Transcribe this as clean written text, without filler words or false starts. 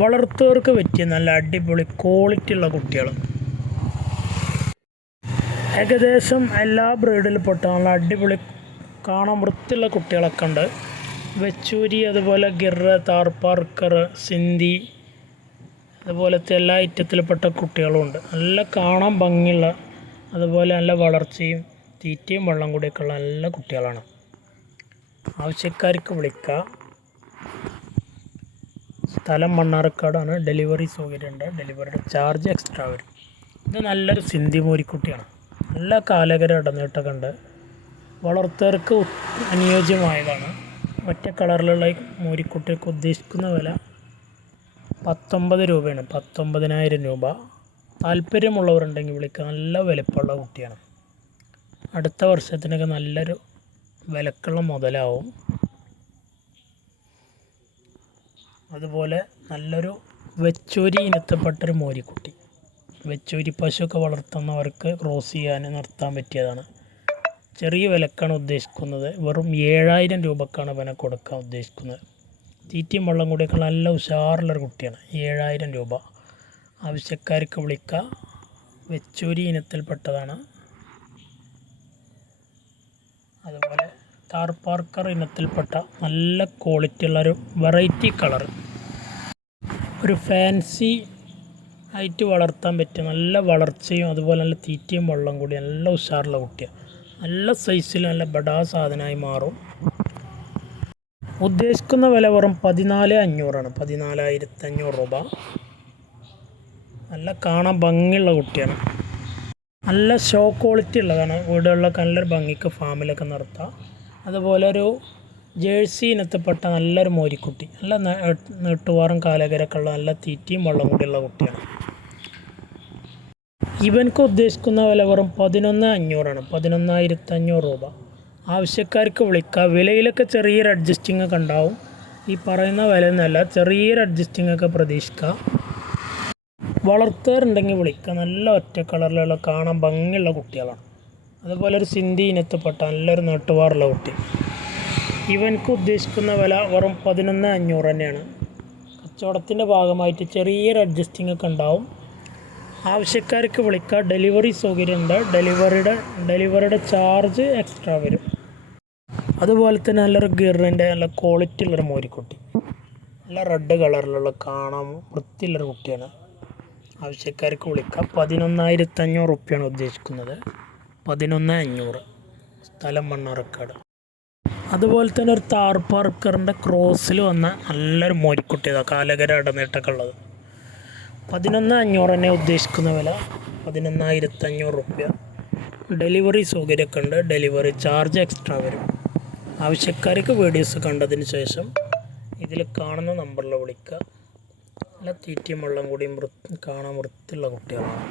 വളർത്തുകാർക്ക് പറ്റിയ നല്ല അടിപൊളി ക്വാളിറ്റി ഉള്ള കുട്ടികൾ. ഏകദേശം എല്ലാ ബ്രീഡിൽപ്പെട്ട നല്ല അടിപൊളി കാണാൻ വൃത്തിയുള്ള കുട്ടികളൊക്കെ ഉണ്ട്. വെച്ചൂരി, അതുപോലെ ഗിർര, താർപ്പാർക്കർ, സിന്ധി, അതുപോലത്തെ എല്ലാ ഐറ്റത്തിൽപ്പെട്ട കുട്ടികളും ഉണ്ട്. നല്ല കാണാൻ ഭംഗിയുള്ള, അതുപോലെ നല്ല വളർച്ചയും തീറ്റയും വെള്ളം കൂടിയൊക്കെ ഉള്ള നല്ല കുട്ടികളാണ്. ആവശ്യക്കാർക്ക് വിളിക്കുക. സ്ഥലം മണ്ണാർക്കാടാണ്. ഡെലിവറി സൗകര്യമുണ്ട്. ഡെലിവറിയുടെ ചാർജ് എക്സ്ട്രാ വരും. ഇത് നല്ലൊരു സിന്ധി മൂരിക്കുട്ടിയാണ്. നല്ല കാലകര ഇടനീട്ടൊക്കെ ഉണ്ട്. വളർത്തുകാർക്ക് അനുയോജ്യമായതാണ്. ഒറ്റ കളറിലുള്ള മൂരിക്കുട്ടിക്ക് ഉദ്ദേശിക്കുന്ന വില 19 രൂപയാണ്. 19,000 രൂപ. താല്പര്യമുള്ളവരുണ്ടെങ്കിൽ വിളിക്കുക. നല്ല വിലപ്പുള്ള കുട്ടിയാണ്. അടുത്ത വർഷത്തിനൊക്കെ നല്ലൊരു വിലക്കുള്ള മുതലാവും. അതുപോലെ നല്ലൊരു വെച്ചൂരി ഇനത്തിൽപ്പെട്ടൊരു മോരിക്കുട്ടി. വെച്ചൂരി പശുവൊക്കെ വളർത്തുന്നവർക്ക് ക്രോസ് ചെയ്യാൻ നിർത്താൻ പറ്റിയതാണ്. ചെറിയ വിലക്കാണ് ഉദ്ദേശിക്കുന്നത്. വെറും 7,000 രൂപക്കാണ് ഇവനെ കൊടുക്കാൻ ഉദ്ദേശിക്കുന്നത്. തീറ്റയും വെള്ളം കൂടിയൊക്കെ നല്ല ഉഷാറുള്ളൊരു കുട്ടിയാണ്. 7,000 രൂപ. ആവശ്യക്കാർക്ക് വിളിക്കുക. വെച്ചൂരി ഇനത്തിൽപ്പെട്ടതാണ്. അതുപോലെ താർപ്പാർക്കർ ഇനത്തിൽപ്പെട്ട നല്ല ക്വാളിറ്റി ഉള്ളൊരു വെറൈറ്റി കളർ, ഒരു ഫാൻസി ആയിട്ട് വളർത്താൻ പറ്റിയ നല്ല വളർച്ചയും അതുപോലെ നല്ല തീറ്റയും വെള്ളം കൂടി നല്ല ഉഷാറുള്ള കുട്ടിയാണ്. നല്ല സൈസിൽ നല്ല ബഡാ സാധനമായി മാറും. ഉദ്ദേശിക്കുന്ന വില വെറും 14,500 ആണ്. 14,500 രൂപ. നല്ല കാണാൻ ഭംഗിയുള്ള കുട്ടിയാണ്. നല്ല ഷോ ക്വാളിറ്റി ഉള്ളതാണ്. വീടുകളിലൊക്കെ നല്ലൊരു ഭംഗിക്ക് ഫാമിലൊക്കെ നിർത്താം. അതുപോലെ ഒരു ജേഴ്സി ഇനത്തിൽപ്പെട്ട നല്ലൊരു മോരിക്കുട്ടി. നല്ല നീട്ടുവാറും കാലകരൊക്കെ ഉള്ള നല്ല തീറ്റയും വെള്ളം കൂടിയുള്ള കുട്ടിയാണ്. ഇവൻക്ക് ഉദ്ദേശിക്കുന്ന വില വെറും 11,500 ആണ്. 11,500 രൂപ. ആവശ്യക്കാർക്ക് വിളിക്കുക. വിലയിലൊക്കെ ചെറിയൊരു അഡ്ജസ്റ്റിംഗ് ഒക്കെ ഉണ്ടാവും. ഈ പറയുന്ന വില എന്നല്ല, ചെറിയൊരു അഡ്ജസ്റ്റിംഗ് ഒക്കെ പ്രതീക്ഷിക്കുക. വളർത്തുകാരുണ്ടെങ്കിൽ വിളിക്കുക. നല്ല ഒറ്റ കളറിലുള്ള കാണാൻ ഭംഗിയുള്ള കുട്ടികളാണ്. അതുപോലെ ഒരു സിന്ധി ഇനത്തിൽപ്പെട്ട നല്ലൊരു നീട്ടുവാറുള്ള കുട്ടി. ഇവൻക്ക് ഉദ്ദേശിക്കുന്ന വില വെറും 11,500 തന്നെയാണ്. കച്ചവടത്തിൻ്റെ ഭാഗമായിട്ട് ചെറിയൊരു അഡ്ജസ്റ്റിംഗ് ഒക്കെ ഉണ്ടാവും. ആവശ്യക്കാർക്ക് വിളിക്കുക. ഡെലിവറി സൗകര്യമുണ്ട്. ഡെലിവറിയുടെ ചാർജ് എക്സ്ട്രാ വരും. അതുപോലെ തന്നെ നല്ലൊരു ഗിറിൻ്റെ നല്ല ക്വാളിറ്റി ഉള്ളൊരു മോരിക്കുട്ടി. നല്ല റെഡ് കളറിലുള്ള കാണാൻ വൃത്തിയുള്ളൊരു കുട്ടിയാണ്. ആവശ്യക്കാർക്ക് വിളിക്കാം. 11,500 റുപ്യാണ് ഉദ്ദേശിക്കുന്നത്. 11,500. സ്ഥലം മണ്ണാർക്കാട്. അതുപോലെ തന്നെ ഒരു താർപ്പാർക്കറിൻ്റെ ക്രോസിൽ വന്ന നല്ലൊരു മോരിക്കുട്ടിയതാണ്. കാലകര ഇടനീട്ടൊക്കെ ഉള്ളത്. 11,500 തന്നെ ഉദ്ദേശിക്കുന്ന വില. 11,500 റുപ്യ. ഡെലിവറി സൗകര്യമൊക്കെ ഉണ്ട്. ഡെലിവറി ചാർജ് എക്സ്ട്രാ വരും. ആവശ്യക്കാർക്ക് വീഡിയോസ് കണ്ടതിന് ശേഷം ഇതിൽ കാണുന്ന നമ്പറിൽ വിളിക്കുക. നല്ല തീറ്റയും വെള്ളം കൂടിയും കാണാൻ വൃത്തിയുള്ള കുട്ടികളാണ്.